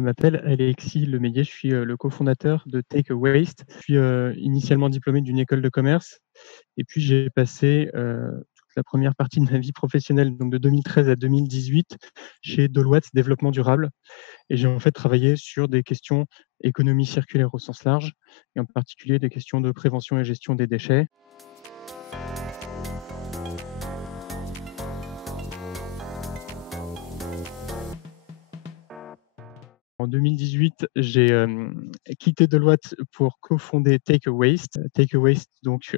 m'appelle Alexis Lemédier, je suis, le cofondateur de Take a Waste. Je suis, initialement diplômé d'une école de commerce et puis j'ai passé, toute la première partie de ma vie professionnelle, donc de 2013 à 2018 chez Deloitte Développement Durable et j'ai en fait travaillé sur des questions économie circulaire au sens large et en particulier des questions de prévention et gestion des déchets. En 2018, j'ai, quitté Deloitte pour cofonder Take a Waste. Take a Waste donc,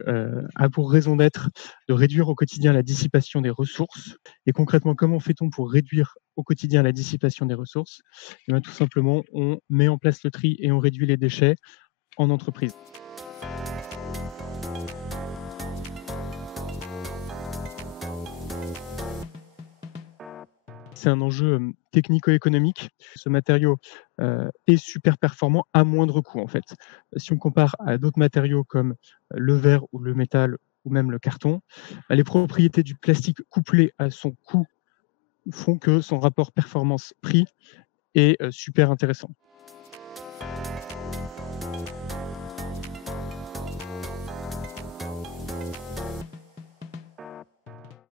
a pour raison d'être de réduire au quotidien la dissipation des ressources. Et concrètement, comment fait-on pour réduire au quotidien la dissipation des ressources? Eh bien, tout simplement, on met en place le tri et on réduit les déchets en entreprise. C'est un enjeu, technico-économique. Ce matériau, est super performant à moindre coût, en fait. Si on compare à d'autres matériaux comme le verre ou le métal ou même le carton, bah, les propriétés du plastique couplées à son coût font que son rapport performance-prix est, super intéressant.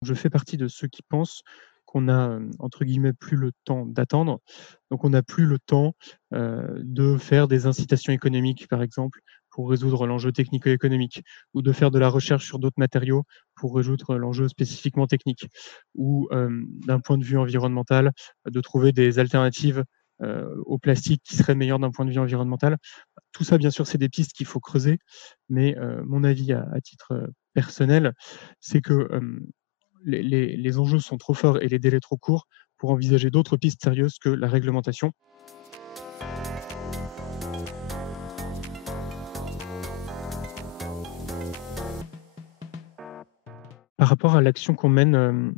Je fais partie de ceux qui pensent qu'on a, entre guillemets «plus le temps d'attendre». Donc on n'a plus le temps, de faire des incitations économiques, par exemple, pour résoudre l'enjeu technico-économique ou de faire de la recherche sur d'autres matériaux pour résoudre l'enjeu spécifiquement technique ou, d'un point de vue environnemental, de trouver des alternatives, au plastique qui seraient meilleures d'un point de vue environnemental. Tout ça, bien sûr, c'est des pistes qu'il faut creuser, mais, mon avis à titre, personnel, c'est que, les enjeux sont trop forts et les délais trop courts pour envisager d'autres pistes sérieuses que la réglementation. Par rapport à l'action qu'on mène,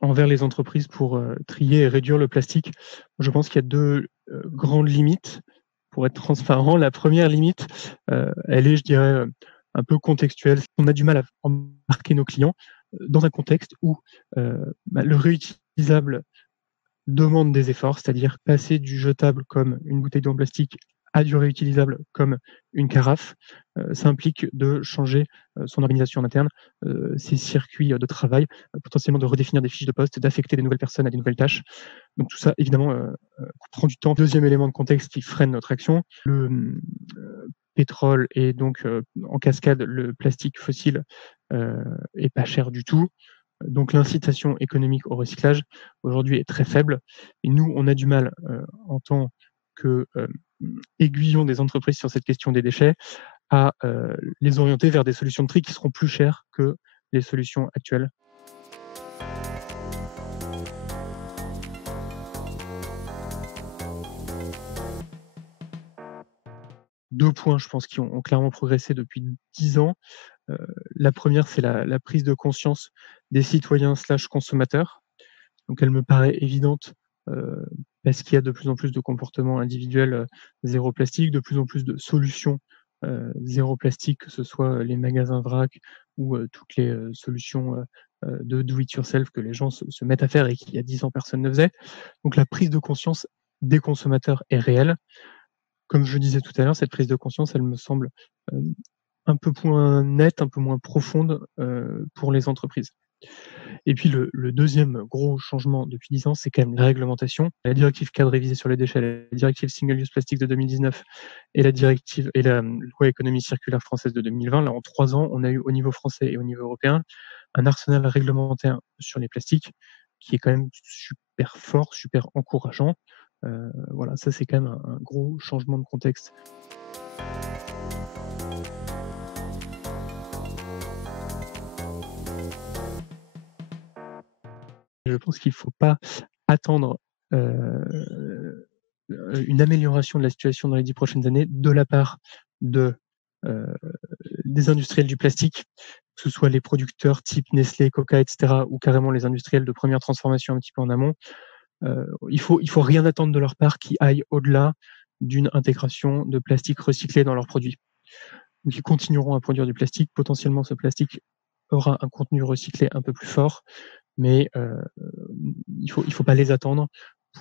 envers les entreprises pour, trier et réduire le plastique, je pense qu'il y a 2 grandes limites pour être transparent. La première limite, elle est, je dirais, un peu contextuelle. On a du mal à embarquer nos clients, dans un contexte où, le réutilisable demande des efforts, c'est-à-dire passer du jetable comme une bouteille d'eau en plastique à du réutilisable comme une carafe, ça implique de changer, son organisation en interne, ses circuits, de travail, potentiellement de redéfinir des fiches de poste, d'affecter des nouvelles personnes à des nouvelles tâches. Donc tout ça évidemment, prend du temps. Deuxième élément de contexte qui freine notre action, le, pétrole et donc en cascade le plastique fossile, est pas cher du tout. Donc l'incitation économique au recyclage, aujourd'hui, est très faible et nous, on a du mal, en tant que, aiguillon des entreprises sur cette question des déchets, à, les orienter vers des solutions de tri qui seront plus chères que les solutions actuelles. 2 points, je pense, qui ont clairement progressé depuis 10 ans. Heu, la première, c'est la prise de conscience des citoyens/consommateurs. Donc elle me paraît évidente, heu, parce qu'il y a de plus en plus de comportements individuels, zéro plastique, de plus en plus de solutions, zéro plastique, que ce soit les magasins vrac ou, toutes les, solutions, de do it yourself que les gens se mettent à faire et qu'il y a 10 ans personne ne faisait. Donc la prise de conscience des consommateurs est réelle. Comme je disais tout à l'heure, cette prise de conscience, elle me semble, hem, un peu moins nette, un peu moins profonde, pour les entreprises. Et puis le 2e gros changement depuis 10 ans, c'est quand même la réglementation. La directive cadre révisée sur les déchets, la directive Single Use Plastic de 2019 et la directive et la, loi économie circulaire française de 2020. Là, en 3 ans, on a eu au niveau français et au niveau européen un arsenal réglementaire sur les plastiques qui est quand même super fort, super encourageant. Voilà, ça c'est quand même un gros changement de contexte. Je pense qu'il ne faut pas attendre, heu, une amélioration de la situation dans les 10 prochaines années de la part de, heu, des industriels du plastique, que ce soit les producteurs type Nestlé, Coca et cetera ou carrément les industriels de première transformation un petit peu en amont. Il faut rien attendre de leur part qui aille au-delà d'une intégration de plastique recyclé dans leurs produits. Donc ils continueront à produire du plastique. Potentiellement, ce plastique aura un contenu recyclé un peu plus fort, mais il faut pas les attendre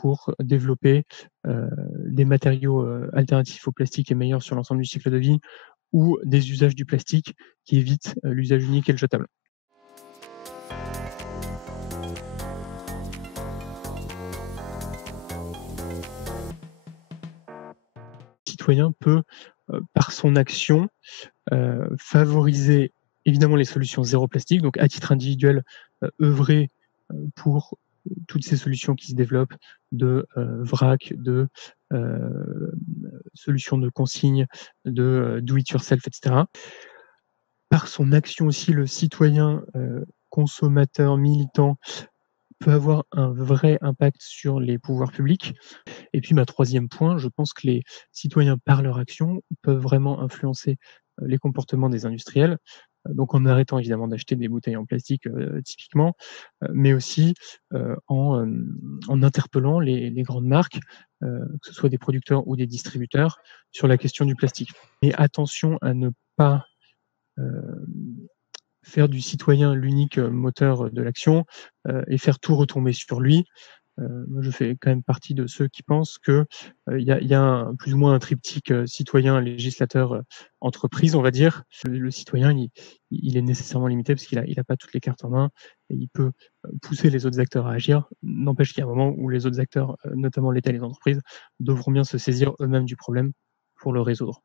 pour développer, des matériaux, alternatifs au plastique et meilleurs sur l'ensemble du cycle de vie ou des usages du plastique qui évitent, l'usage unique et le jetable. Le citoyen peut, par son action, favoriser évidemment les solutions zéro plastique, donc à titre individuel, œuvrer, pour, toutes ces solutions qui se développent de, vrac, de, solutions de consigne, de, do it yourself et cetera. Par son action aussi, le citoyen, consommateur, militant, peut avoir un vrai impact sur les pouvoirs publics. Et puis, ma troisième point, je pense que les citoyens, par leur action, peuvent vraiment influencer, les comportements des industriels, donc en arrêtant évidemment d'acheter des bouteilles en plastique, typiquement, mais aussi, en interpellant les grandes marques, que ce soit des producteurs ou des distributeurs, sur la question du plastique. Et attention à ne pas, hem, faire du citoyen l'unique, moteur de l'action, et faire tout retomber sur lui. Moi, je fais quand même partie de ceux qui pensent que, il y a plus ou moins un triptyque, citoyen, législateur, entreprise, on va dire. Le citoyen, il est nécessairement limité parce qu'il a pas toutes les cartes en main et il peut, pousser les autres acteurs à agir. N'empêche qu'il y a un moment où les autres acteurs, notamment l'État et les entreprises, devront bien se saisir eux-mêmes du problème pour le résoudre.